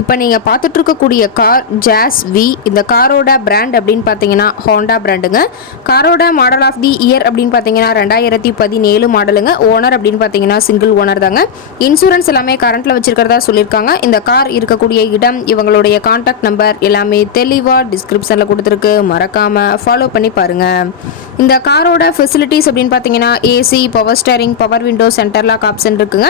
இப்போ நீங்கள் பார்த்துட்டு இருக்கக்கூடிய கார் ஜாஸ் வி இந்த காரோட பிராண்ட் அப்படின்னு பார்த்தீங்கன்னா ஹோண்டா பிராண்டுங்க காரோட மாடல் ஆஃப் தி இயர் அப்படின்னு பார்த்தீங்கன்னா ரெண்டாயிரத்தி பதினேழு மாடலுங்க ஓனர் அப்படின்னு பார்த்தீங்கன்னா சிங்கிள் ஓனர் தாங்க. இன்சூரன்ஸ் எல்லாமே கரண்ட்டில் வச்சுருக்கிறதா சொல்லியிருக்காங்க. இந்த கார் இருக்கக்கூடிய இடம் இவங்களுடைய காண்டாக்ட் நம்பர் எல்லாமே தெளிவாக டிஸ்கிரிப்ஷனில் கொடுத்துருக்கு. மறக்காமல் ஃபாலோ பண்ணி பாருங்கள் இந்த காரோட ஃபெசிலிட்டிஸ் அப்படின்னு பார்த்தீங்கன்னா AC power steering power window centre lock option இருக்குங்க.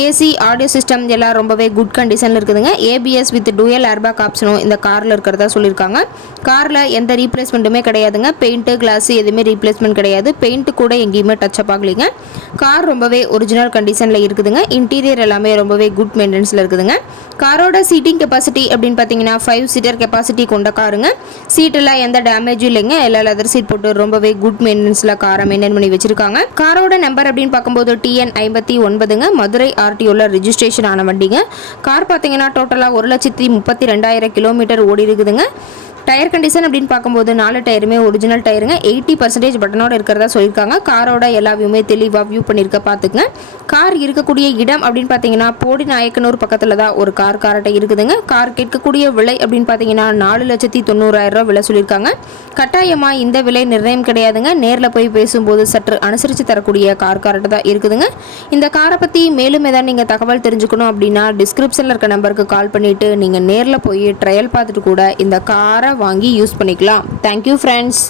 ஏசி ஆடியோ சிஸ்டம் எல்லாம் ரொம்பவே குட் கண்டிஷனில் இருக்குதுங்க. ஏபிஎஸ் வித் டூயல் ஏர்பேக் ஆப்ஷனும் இந்த காரில் இருக்கிறதா சொல்லியிருக்காங்க. காரில் எந்த ரீப்ளேஸ்மெண்ட்டுமே கிடையாதுங்க. பெயிண்ட்டு கிளாஸு எதுவுமே ரீப்ளேஸ்மெண்ட் கிடையாது. பெயிண்ட்டு கூட எங்கேயுமே டச் அப் ஆகலைங்க. கார் ரொம்பவே ஒரிஜினல் கண்டிஷனில் இருக்குதுங்க. இன்டீரியர் எல்லாமே ரொம்பவே குட் மெயின்டெனன்ஸில் இருக்குதுங்க. காரோட சீட்டிங் கெப்பாசிட்டி அப்படின்னு பார்த்தீங்கன்னா ஃபைவ் சீட்டர் கெப்பாசிட்டி கொண்ட காருங்க. சீட்டெல்லாம் எந்த டேமேஜும் இல்லைங்க. எல்லா லெதர் சீட் போட்டு ரொம்பவே குட் மெயின்டெனன்ஸில் காரை மெயின்டைன் பண்ணி வச்சிருக்காங்க. காரோட நம்பர் அப்படின்னு பார்க்கும்போது டிஎன் ஐம்பத்தி ஒன்பதுங்க. மதுரை ஆர்டிஓவில் ரிஜிஸ்ட்ரேஷன் ஆன வண்டிங்க. கார் பார்த்தீங்கன்னா டோட்டலாக ஒரு லட்சத்தி முப்பத்தி ரெண்டாயிரம் கிலோமீட்டர் ஓடி இருக்குதுங்க. டயர் கண்டிஷன் அப்படின்னு பார்க்கும்போது நாலு டயருமே ஒரிஜினல் டயருங்க எயிட்டி பர்சன்டேஜ் பட்டனோட இருக்கிறதா சொல்லியிருக்காங்க. காரோட எல்லா வியூமே தெளிவாக வியூ பண்ணியிருக்க பார்த்துங்க கார் இருக்கக்கூடிய இடம் அப்படின்னு பார்த்தீங்கன்னா போடி நாயக்கனூர் பக்கத்தில் தான் ஒரு கார் காரட்டை இருக்குதுங்க. கார் கேட்கக்கூடிய விலை அப்படின்னு பார்த்தீங்கன்னா நாலு லட்சத்தி தொண்ணூறாயிரம் ரூபா விலை சொல்லியிருக்காங்க. கட்டாயமாக இந்த விலை நிர்ணயம் கிடையாதுங்க. நேரில் போய் பேசும்போது சற்று அனுசரித்து தரக்கூடிய கார் காரட்டை தான் இருக்குதுங்க. இந்த காரை பற்றி மேலும் ஏதாவது நீங்கள் தகவல் தெரிஞ்சுக்கணும் அப்படின்னா டிஸ்கிரிப்ஷனில் இருக்க நம்பருக்கு கால் பண்ணிவிட்டு நீங்கள் நேரில் போய் ட்ரையல் பார்த்துட்டு கூட இந்த காரை வாங்கி யூஸ் பண்ணிக்கலாம். Thank you friends